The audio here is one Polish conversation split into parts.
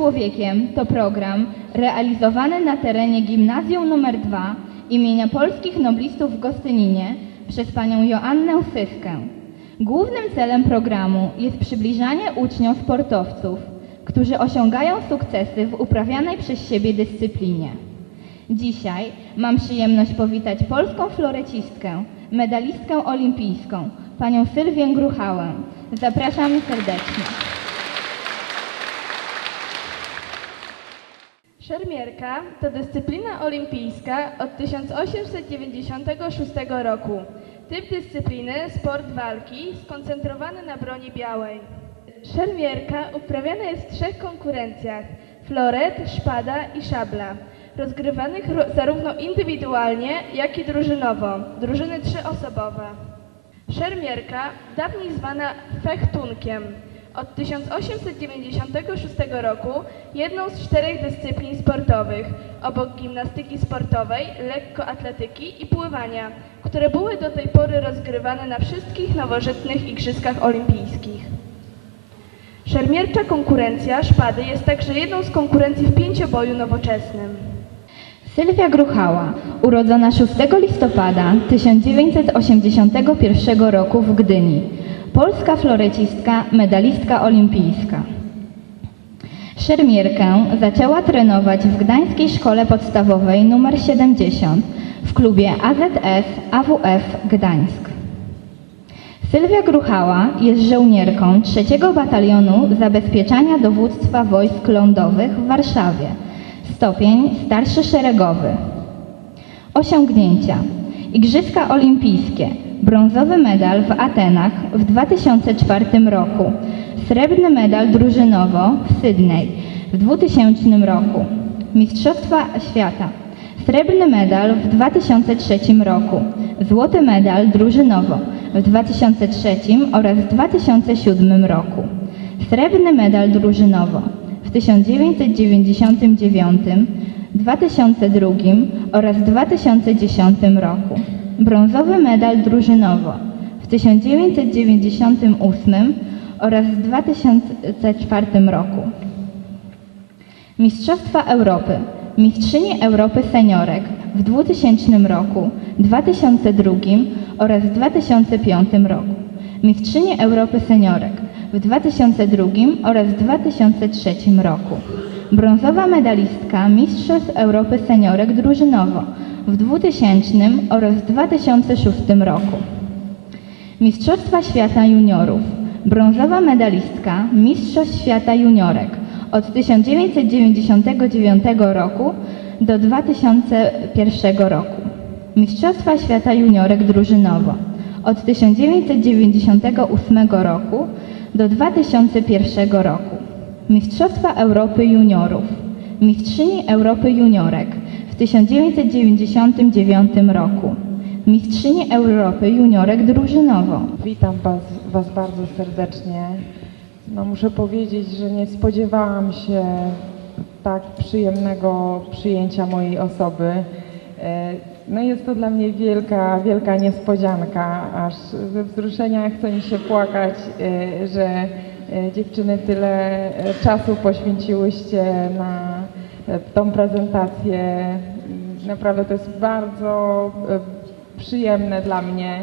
człowiekiem to program realizowany na terenie Gimnazjum nr 2 imienia polskich noblistów w Gostyninie przez panią Joannę Syskę. Głównym celem programu jest przybliżanie uczniom sportowców, którzy osiągają sukcesy w uprawianej przez siebie dyscyplinie. Dzisiaj mam przyjemność powitać polską florecistkę, medalistkę olimpijską, panią Sylwię Gruchałę. Zapraszamy serdecznie. Szermierka to dyscyplina olimpijska od 1896 roku. Typ dyscypliny sport walki skoncentrowany na broni białej. Szermierka uprawiana jest w trzech konkurencjach: floret, szpada i szabla, rozgrywanych ro- zarówno indywidualnie, jak i drużynowo, drużyny trzyosobowe. Szermierka, dawniej zwana fechtunkiem, od 1896 roku jedną z czterech dyscyplin sportowych, obok gimnastyki sportowej, lekkoatletyki i pływania, które były do tej pory rozgrywane na wszystkich nowożytnych igrzyskach olimpijskich. Szermiercza konkurencja szpady jest także jedną z konkurencji w pięcioboju nowoczesnym. Sylwia Gruchała, urodzona 6 listopada 1981 roku w Gdyni. Polska florecistka, medalistka olimpijska. Szermierkę zaczęła trenować w Gdańskiej Szkole Podstawowej nr 70 w klubie AZS AWF Gdańsk. Sylwia Gruchała jest żołnierką 3 Batalionu Zabezpieczania Dowództwa Wojsk Lądowych w Warszawie. Stopień starszy szeregowy. Osiągnięcia. Igrzyska Olimpijskie. Brązowy medal w Atenach w 2004 roku. Srebrny medal drużynowo w Sydney w 2000 roku. Mistrzostwa Świata. Srebrny medal w 2003 roku. Złoty medal drużynowo w 2003 oraz 2007 roku. Srebrny medal drużynowo w 1999, 2002 oraz 2010 roku. Brązowy medal drużynowo w 1998 oraz 2004 roku. Mistrzostwa Europy. Mistrzyni Europy Seniorek w 2000 roku, 2002 oraz 2005 roku. Mistrzyni Europy Seniorek w 2002 oraz 2003 roku. Brązowa medalistka Mistrzostw Europy Seniorek drużynowo w 2000 oraz 2006 roku. Mistrzostwa Świata Juniorów. Brązowa medalistka Mistrzostw Świata Juniorek od 1999 roku do 2001 roku. Mistrzostwa Świata Juniorek drużynowo od 1998 roku do 2001 roku. Mistrzostwa Europy Juniorów. Mistrzyni Europy Juniorek 1999 roku. Mistrzyni Europy Juniorek drużynowo Witam was, was bardzo serdecznie. No, muszę powiedzieć, że nie spodziewałam się tak przyjemnego przyjęcia mojej osoby. E, No jest to dla mnie wielka, wielka niespodzianka, aż ze wzruszenia chce mi się płakać, e, że e, dziewczyny tyle czasu poświęciłyście na tą prezentację. Naprawdę to jest bardzo e, przyjemne dla mnie.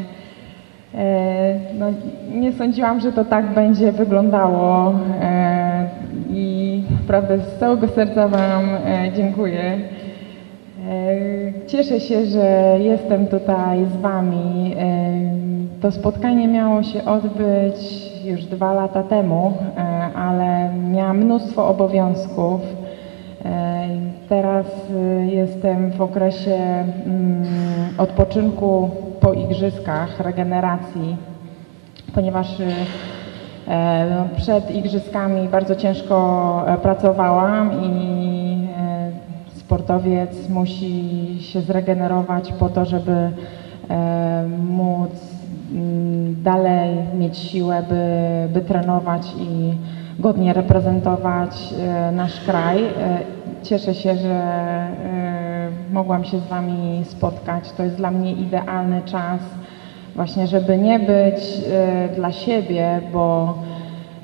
E, No, nie sądziłam, że to tak będzie wyglądało e, i naprawdę z całego serca Wam dziękuję. Cieszę się, że jestem tutaj z Wami. To spotkanie miało się odbyć już dwa lata temu, ale miałam mnóstwo obowiązków. E, Teraz e, jestem w okresie mm, odpoczynku po igrzyskach, regeneracji, ponieważ e, przed igrzyskami bardzo ciężko pracowałam i sportowiec musi się zregenerować po to, żeby móc mm, dalej mieć siłę, by, by trenować i godnie reprezentować e, nasz kraj. E, Cieszę się, że e, mogłam się z Wami spotkać. To jest dla mnie idealny czas, właśnie, żeby nie być dla siebie, bo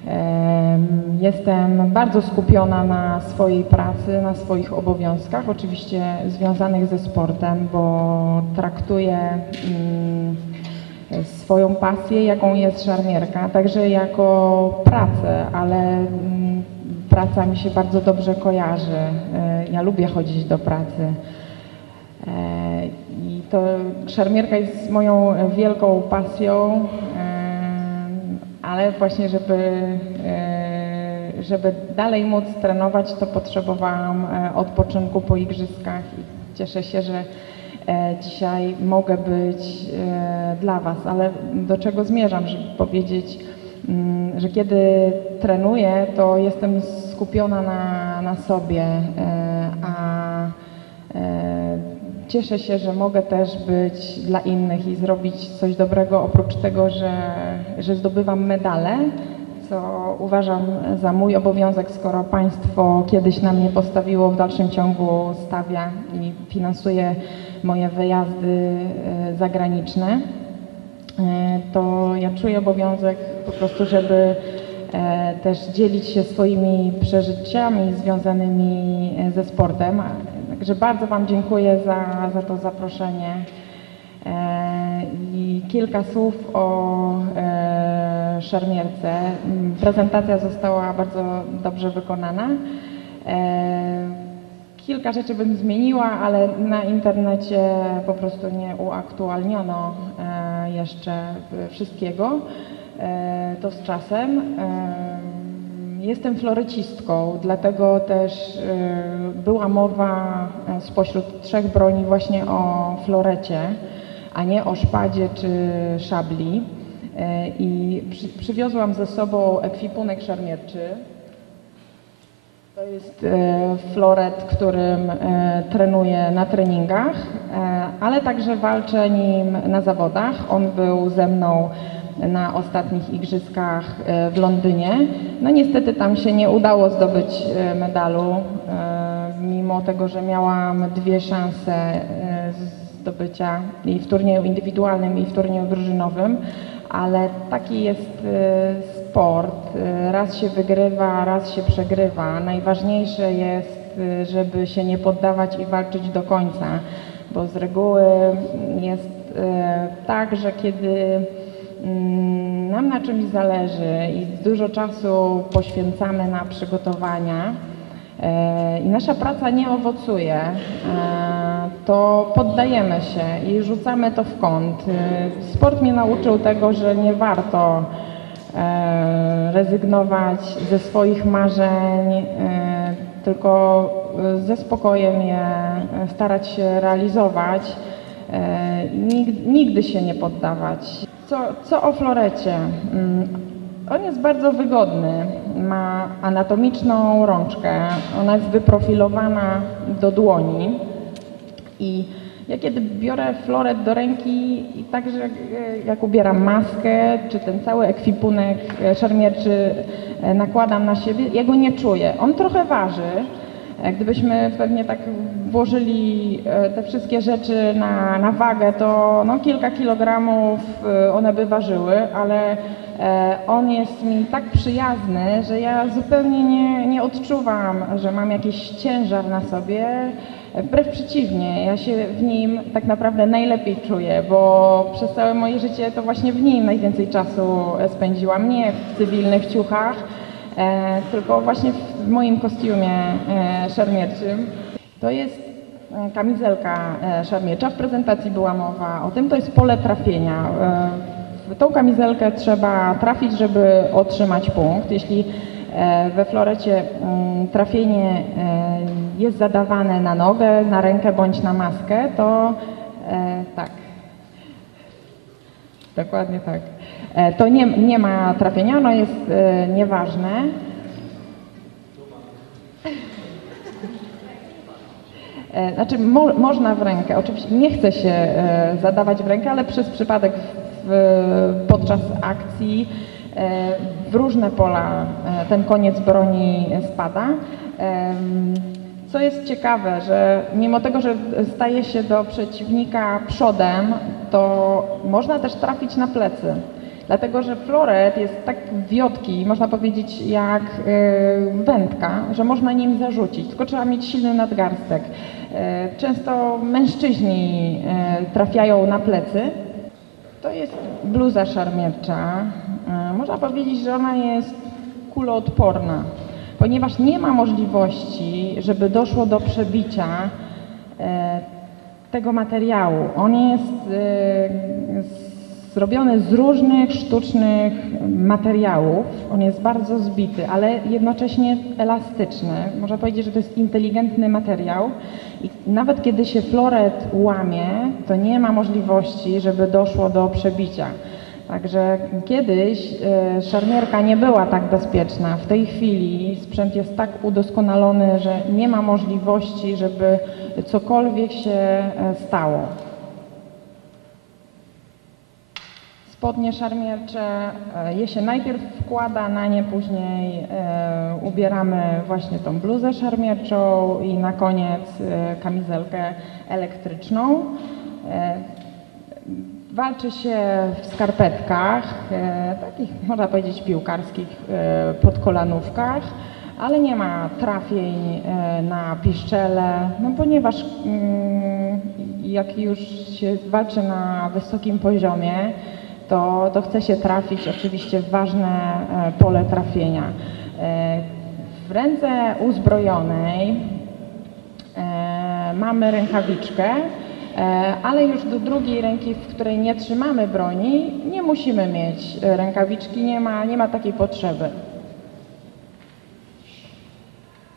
Em, Jestem bardzo skupiona na swojej pracy, na swoich obowiązkach, oczywiście związanych ze sportem, bo traktuję mm, swoją pasję, jaką jest żarnierka, także jako pracę, ale mm, praca mi się bardzo dobrze kojarzy. E, Ja lubię chodzić do pracy. E, I to szermierka jest moją wielką pasją, e, ale właśnie, żeby, żeby dalej móc trenować, to potrzebowałam odpoczynku po igrzyskach i cieszę się, że dzisiaj mogę być e, dla Was. Ale do czego zmierzam, żeby powiedzieć, mm, że kiedy trenuję, to jestem skupiona na, na sobie, e, a e, cieszę się, że mogę też być dla innych i zrobić coś dobrego, oprócz tego, że, że zdobywam medale, co uważam za mój obowiązek, skoro państwo kiedyś na mnie postawiło, w dalszym ciągu stawia i finansuje moje wyjazdy e, zagraniczne. E, to ja czuję obowiązek po prostu, żeby e, też dzielić się swoimi przeżyciami związanymi ze sportem. Także bardzo Wam dziękuję za, za to zaproszenie. I kilka słów o szermierce. Mm, Prezentacja została bardzo dobrze wykonana. Kilka rzeczy bym zmieniła, ale na internecie po prostu nie uaktualniono e, jeszcze wszystkiego. E, To z czasem. E, Jestem florecistką, dlatego też była mowa spośród trzech broni właśnie o florecie, a nie o szpadzie czy szabli. I przy, przywiozłam ze sobą ekwipunek szermierczy. To jest e, floret, którym e, trenuję na treningach, e, ale także walczę nim na zawodach. On był ze mną na ostatnich igrzyskach w Londynie. No niestety tam się nie udało zdobyć medalu, mimo tego, że miałam dwie szanse zdobycia i w turnieju indywidualnym i w turnieju drużynowym, ale taki jest sport. E, Raz się wygrywa, raz się przegrywa. Najważniejsze jest, e, żeby się nie poddawać i walczyć do końca, bo z reguły jest e, tak, że kiedy mm, nam na czymś zależy i dużo czasu poświęcamy na przygotowania i nasza praca nie owocuje, to poddajemy się i rzucamy to w kąt. Sport mnie nauczył tego, że nie warto rezygnować ze swoich marzeń, e, tylko e, ze spokojem je e, starać się realizować. E, nig- Nigdy się nie poddawać. Co, co o florecie? Mm, On jest bardzo wygodny. Ma anatomiczną rączkę. Ona jest wyprofilowana do dłoni. I ja kiedy biorę floret do ręki i także e, jak ubieram maskę, czy ten cały ekwipunek e, szermierczy e, nakładam na siebie, ja go nie czuję. On trochę waży. Gdybyśmy pewnie tak włożyli te wszystkie rzeczy na, na wagę, to no, kilka kilogramów one by ważyły, ale on jest mi tak przyjazny, że ja zupełnie nie, nie odczuwam, że mam jakiś ciężar na sobie. Wbrew przeciwnie, ja się w nim tak naprawdę najlepiej czuję, bo przez całe moje życie to właśnie w nim najwięcej czasu spędziłam, nie w cywilnych ciuchach, e, tylko właśnie w moim kostiumie e, szermierczym. To jest e, kamizelka e, szermiercza. W prezentacji była mowa o tym. To jest pole trafienia. E, w tą kamizelkę trzeba trafić, żeby otrzymać punkt. Jeśli we florecie mm, trafienie jest zadawane na nogę, na rękę bądź na maskę, to e, tak. Dokładnie tak. E, To nie, nie ma trafienia, ono jest e, nieważne. E, Znaczy mo, można w rękę, oczywiście nie chce się e, zadawać w rękę, ale przez przypadek w, podczas akcji e, w różne pola ten koniec broni spada. Co jest ciekawe, że mimo tego, że staje się do przeciwnika przodem, to można też trafić na plecy. Dlatego, że floret jest tak wiotki, można powiedzieć jak e, wędka, że można nim zarzucić, tylko trzeba mieć silny nadgarstek. E, Często mężczyźni e, trafiają na plecy. To jest bluza szarmiercza. Można powiedzieć, że ona jest kuloodporna, ponieważ nie ma możliwości, żeby doszło do przebicia e, tego materiału. On jest e, zrobiony z różnych sztucznych materiałów. On jest bardzo zbity, ale jednocześnie elastyczny. Można powiedzieć, że to jest inteligentny materiał i nawet kiedy się floret łamie, to nie ma możliwości, żeby doszło do przebicia. Także kiedyś e, szarmierka nie była tak bezpieczna. W tej chwili sprzęt jest tak udoskonalony, że nie ma możliwości, żeby cokolwiek się e, stało. Spodnie szarmiercze, e, je się najpierw wkłada, na nie później ubieramy właśnie tą bluzę szarmierczą i na koniec kamizelkę elektryczną. Walczy się w skarpetkach, e, takich można powiedzieć piłkarskich e, podkolanówkach, ale nie ma trafień e, na piszczele, no ponieważ mm, jak już się walczy na wysokim poziomie, to, to chce się trafić oczywiście w ważne pole trafienia. W ręce uzbrojonej mamy rękawiczkę, ale już do drugiej ręki, w której nie trzymamy broni, nie musimy mieć e, rękawiczki, nie ma, nie ma takiej potrzeby.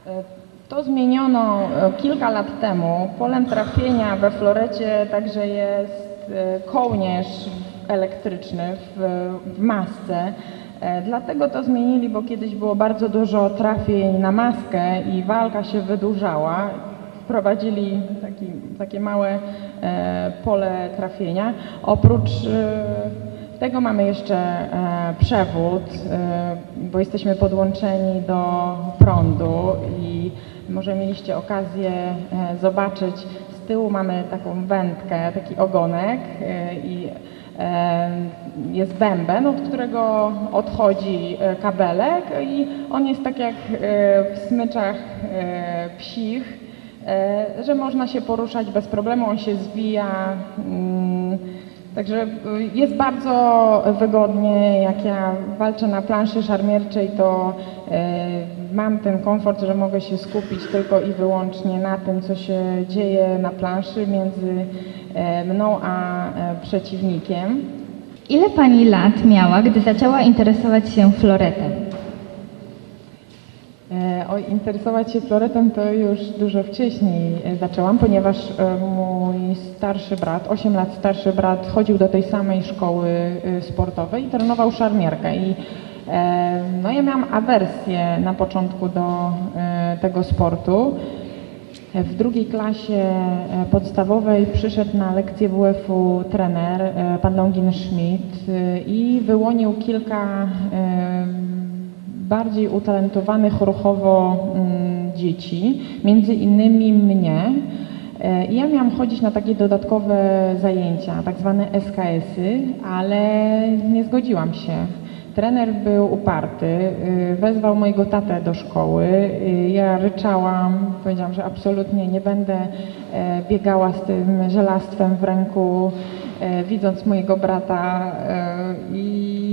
E, To zmieniono e, kilka lat temu. Polem trafienia we florecie także jest e, kołnierz elektryczny w, w masce. E, Dlatego to zmienili, bo kiedyś było bardzo dużo trafień na maskę i walka się wydłużała. Wprowadzili taki, takie małe e, pole trafienia. Oprócz e, tego mamy jeszcze e, przewód, bo jesteśmy podłączeni do prądu i może mieliście okazję zobaczyć, z tyłu mamy taką wędkę, taki ogonek i jest bęben, od którego odchodzi kabelek i on jest tak jak w smyczach psich, że można się poruszać bez problemu, on się zwija. mm, Także y, jest bardzo wygodnie, jak ja walczę na planszy szarmierczej, to y, mam ten komfort, że mogę się skupić tylko i wyłącznie na tym, co się dzieje na planszy między e, mną a e, przeciwnikiem. Ile pani lat miała, gdy zaczęła interesować się floretem? Oj, interesować się floretem to już dużo wcześniej zaczęłam, ponieważ e, mój starszy brat, 8 lat starszy brat, chodził do tej samej szkoły e, sportowej i trenował szarmierkę. I e, no ja miałam awersję na początku do tego sportu. W drugiej klasie podstawowej przyszedł na lekcję WF-u trener, pan Longin Schmidt i wyłonił kilka bardziej utalentowanych ruchowo mm, dzieci, między innymi mnie. E, I ja miałam chodzić na takie dodatkowe zajęcia, tak zwane SKS-y, ale nie zgodziłam się. Trener był uparty, y, wezwał mojego tatę do szkoły. y, Ja ryczałam, powiedziałam, że absolutnie nie będę e, biegała z tym żelastwem w ręku, e, widząc mojego brata i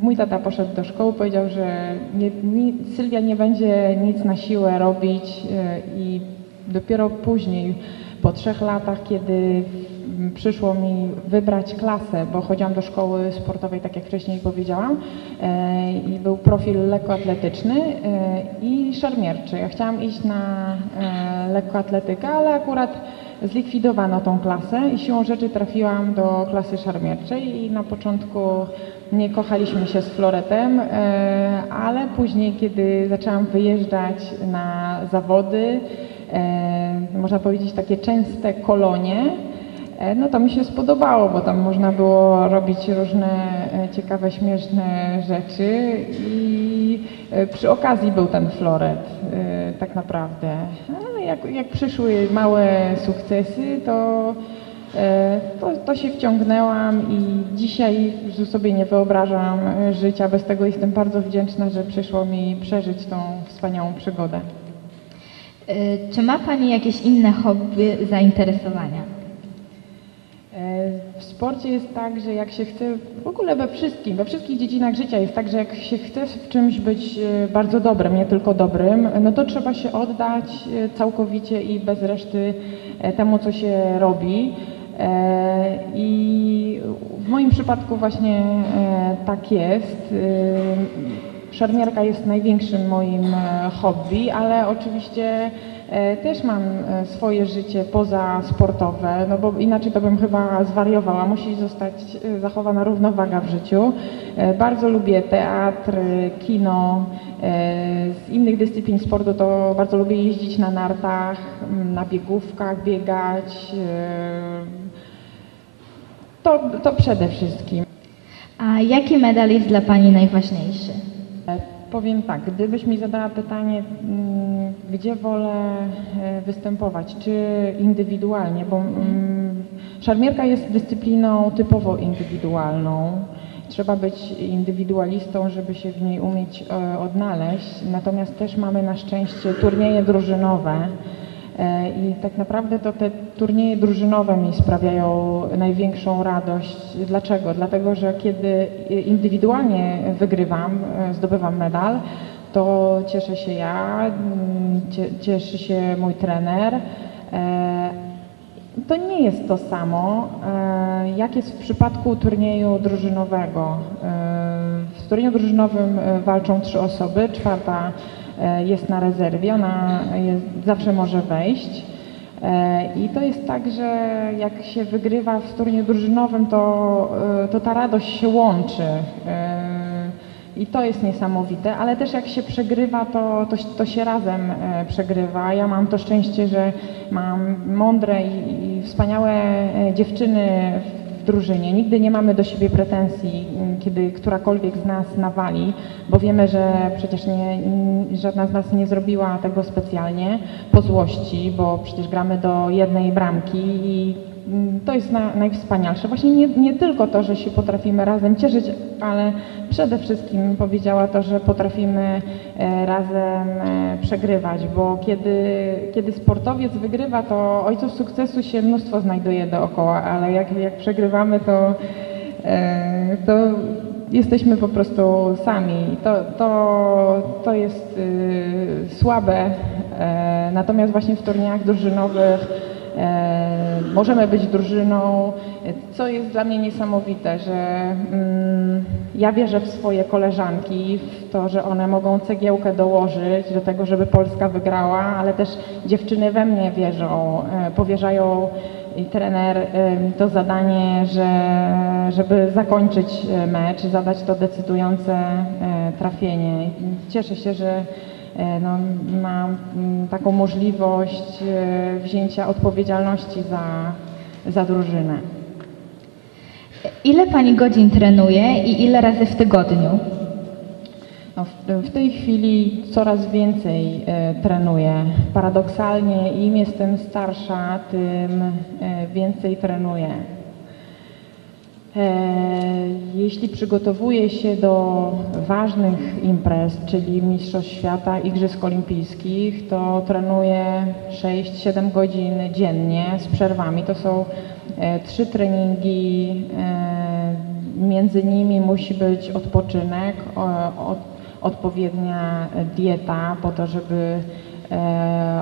mój tata poszedł do szkoły, powiedział, że nie, ni, Sylwia nie będzie nic na siłę robić e, i dopiero później, po trzech latach, kiedy przyszło mi wybrać klasę, bo chodziłam do szkoły sportowej, tak jak wcześniej powiedziałam, e, i był profil lekkoatletyczny e, i szermierczy. Ja chciałam iść na lekkoatletykę, ale akurat zlikwidowano tą klasę i siłą rzeczy trafiłam do klasy szarmierczej i na początku nie kochaliśmy się z floretem, e, ale później, kiedy zaczęłam wyjeżdżać na zawody, e, można powiedzieć takie częste kolonie, no to mi się spodobało, bo tam można było robić różne e, ciekawe, śmieszne rzeczy i e, przy okazji był ten floret e, tak naprawdę. Ale jak, jak przyszły małe sukcesy, to E, To, to się wciągnęłam i dzisiaj już sobie nie wyobrażam e, życia bez tego. Jestem bardzo wdzięczna, że przyszło mi przeżyć tą wspaniałą przygodę. Czy ma Pani jakieś inne hobby, zainteresowania? E, W sporcie jest tak, że jak się chce, w ogóle we wszystkim, we wszystkich dziedzinach życia jest tak, że jak się chce w czymś być e, bardzo dobrym, nie tylko dobrym, no to trzeba się oddać e, całkowicie i bez reszty temu, co się robi. I w moim przypadku właśnie tak jest. Szermierka jest największym moim hobby, ale oczywiście też mam e, swoje życie pozasportowe, no bo inaczej to bym chyba zwariowała. Musi zostać e, zachowana równowaga w życiu. E, Bardzo lubię teatr, e, kino. e, Z innych dyscyplin sportu to bardzo lubię jeździć na nartach, na biegówkach, biegać. e, To, to przede wszystkim. A jaki medal jest dla Pani najważniejszy? E, Powiem tak, gdybyś mi zadała pytanie, gdzie wolę e, występować, czy indywidualnie, bo mm, szarmierka jest dyscypliną typowo indywidualną. Trzeba być indywidualistą, żeby się w niej umieć e, odnaleźć. Natomiast też mamy na szczęście turnieje drużynowe. E, I tak naprawdę to te turnieje drużynowe mi sprawiają największą radość. Dlaczego? Dlatego, że kiedy indywidualnie wygrywam, zdobywam medal, to cieszę się ja, mm, cie- cieszy się mój trener. E, To nie jest to samo, e, jak jest w przypadku turnieju drużynowego. E, W turnieju drużynowym walczą trzy osoby, czwarta jest na rezerwie, ona jest, zawsze może wejść. I to jest tak, że jak się wygrywa w turnieju drużynowym, to, to ta radość się łączy. I to jest niesamowite, ale też jak się przegrywa, to, to, to się razem e, przegrywa. Ja mam to szczęście, że mam mądre i, i wspaniałe e, dziewczyny w drużynie. Nigdy nie mamy do siebie pretensji, kiedy którakolwiek z nas nawali, bo wiemy, że przecież nie, żadna z nas nie zrobiła tego specjalnie po złości, bo przecież gramy do jednej bramki i to jest na, najwspanialsze. Właśnie nie, nie tylko to, że się potrafimy razem cieszyć, ale przede wszystkim powiedziała to, że potrafimy e, razem e, przegrywać, bo kiedy, kiedy sportowiec wygrywa, to ojców sukcesu się mnóstwo znajduje dookoła, ale jak, jak przegrywamy, to, e, to jesteśmy po prostu sami. To, to, to jest słabe, natomiast właśnie w turniejach drużynowych możemy być drużyną, e, co jest dla mnie niesamowite, że mm, ja wierzę w swoje koleżanki, w to, że one mogą cegiełkę dołożyć do tego, żeby Polska wygrała, ale też dziewczyny we mnie wierzą, e, powierzają i trener e, to zadanie, że, żeby zakończyć e, mecz, zadać to decydujące e, trafienie. Cieszę się, że E, no, mam mm, taką możliwość e, wzięcia odpowiedzialności za, za drużynę. Ile Pani godzin trenuje i ile razy w tygodniu? No, w, w tej chwili coraz więcej e, trenuję. Paradoksalnie im jestem starsza, tym e, więcej trenuję. E, Jeśli przygotowuję się do ważnych imprez, czyli Mistrzostw Świata, Igrzysk Olimpijskich, to trenuję 6-7 godzin dziennie z przerwami. To są e, trzy treningi, e, między nimi musi być odpoczynek, odpowiednia dieta po to, żeby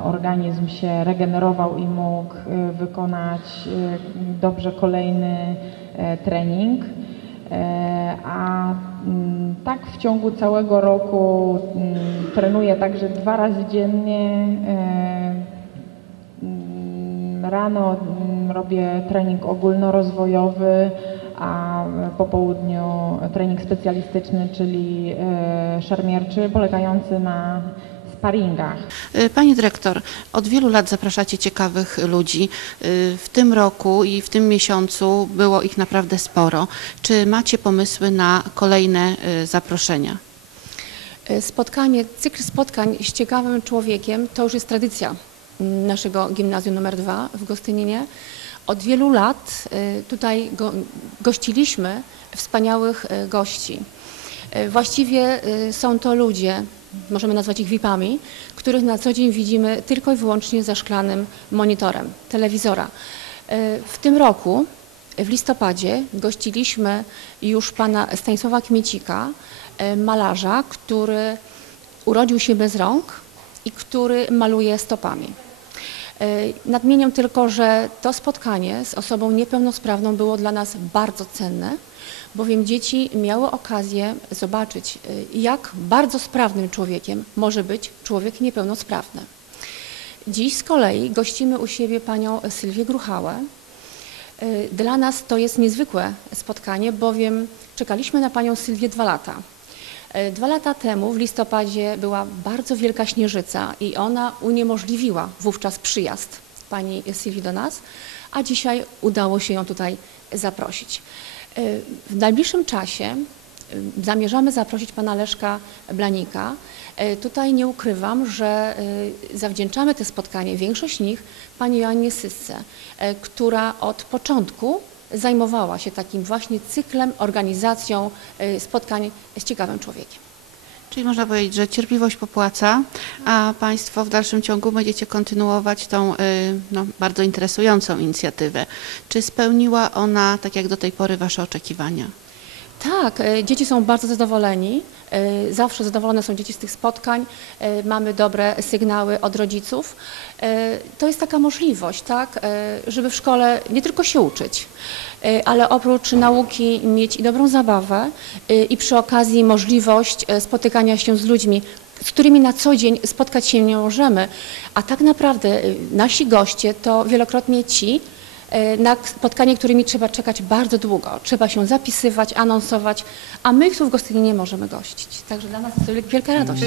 organizm się regenerował i mógł wykonać dobrze kolejny trening. E, A mm, tak w ciągu całego roku mm, trenuję także dwa razy dziennie. e, Mm, Rano robię trening ogólnorozwojowy, a po południu trening specjalistyczny, czyli e, szermierczy, polegający na sparingach. Y, Pani dyrektor, od wielu lat zapraszacie ciekawych ludzi. Y, W tym roku i w tym miesiącu było ich naprawdę sporo. Czy macie pomysły na kolejne y, zaproszenia? E, Spotkanie, cykl spotkań z ciekawym człowiekiem to już jest tradycja mm, naszego gimnazjum numer dwa w Gostyninie. Od wielu lat tutaj go, gościliśmy wspaniałych gości. Właściwie są to ludzie, możemy nazwać ich VIP-ami, których na co dzień widzimy tylko i wyłącznie za szklanym monitorem telewizora. Y, W tym roku, w listopadzie, gościliśmy już pana Stanisława Kmiecika, y, malarza, który urodził się bez rąk i który maluje stopami. E, Nadmieniam tylko, że to spotkanie z osobą niepełnosprawną było dla nas bardzo cenne, bowiem dzieci miały okazję zobaczyć, e, jak bardzo sprawnym człowiekiem może być człowiek niepełnosprawny. Dziś z kolei gościmy u siebie panią Sylwię Gruchałę. E, Dla nas to jest niezwykłe spotkanie, bowiem czekaliśmy na panią Sylwię dwa lata. E, Dwa lata temu, w listopadzie, była bardzo wielka śnieżyca i ona uniemożliwiła wówczas przyjazd pani Sylwii do nas, a dzisiaj udało się ją tutaj zaprosić. W najbliższym czasie zamierzamy zaprosić pana Leszka Blanika. E, Tutaj nie ukrywam, że e, zawdzięczamy to spotkanie, większość nich, pani Joannie Sysce, e, która od początku zajmowała się takim właśnie cyklem, organizacją spotkań z ciekawym człowiekiem. Czyli można powiedzieć, że cierpliwość popłaca, a Państwo w dalszym ciągu będziecie kontynuować tą y, no, bardzo interesującą inicjatywę. Czy spełniła ona, tak jak do tej pory, Wasze oczekiwania? Tak, e, dzieci są bardzo zadowoleni. E, Zawsze zadowolone są dzieci z tych spotkań. e, Mamy dobre sygnały od rodziców. E, To jest taka możliwość, tak, żeby w szkole nie tylko się uczyć, ale oprócz nauki mieć i dobrą zabawę i przy okazji możliwość spotykania się z ludźmi, z którymi na co dzień spotkać się nie możemy. A tak naprawdę nasi goście to wielokrotnie ci, na spotkanie, którymi trzeba czekać bardzo długo. Trzeba się zapisywać, anonsować, a my tu w Gostyninie możemy gościć. Także dla nas to wielka radość.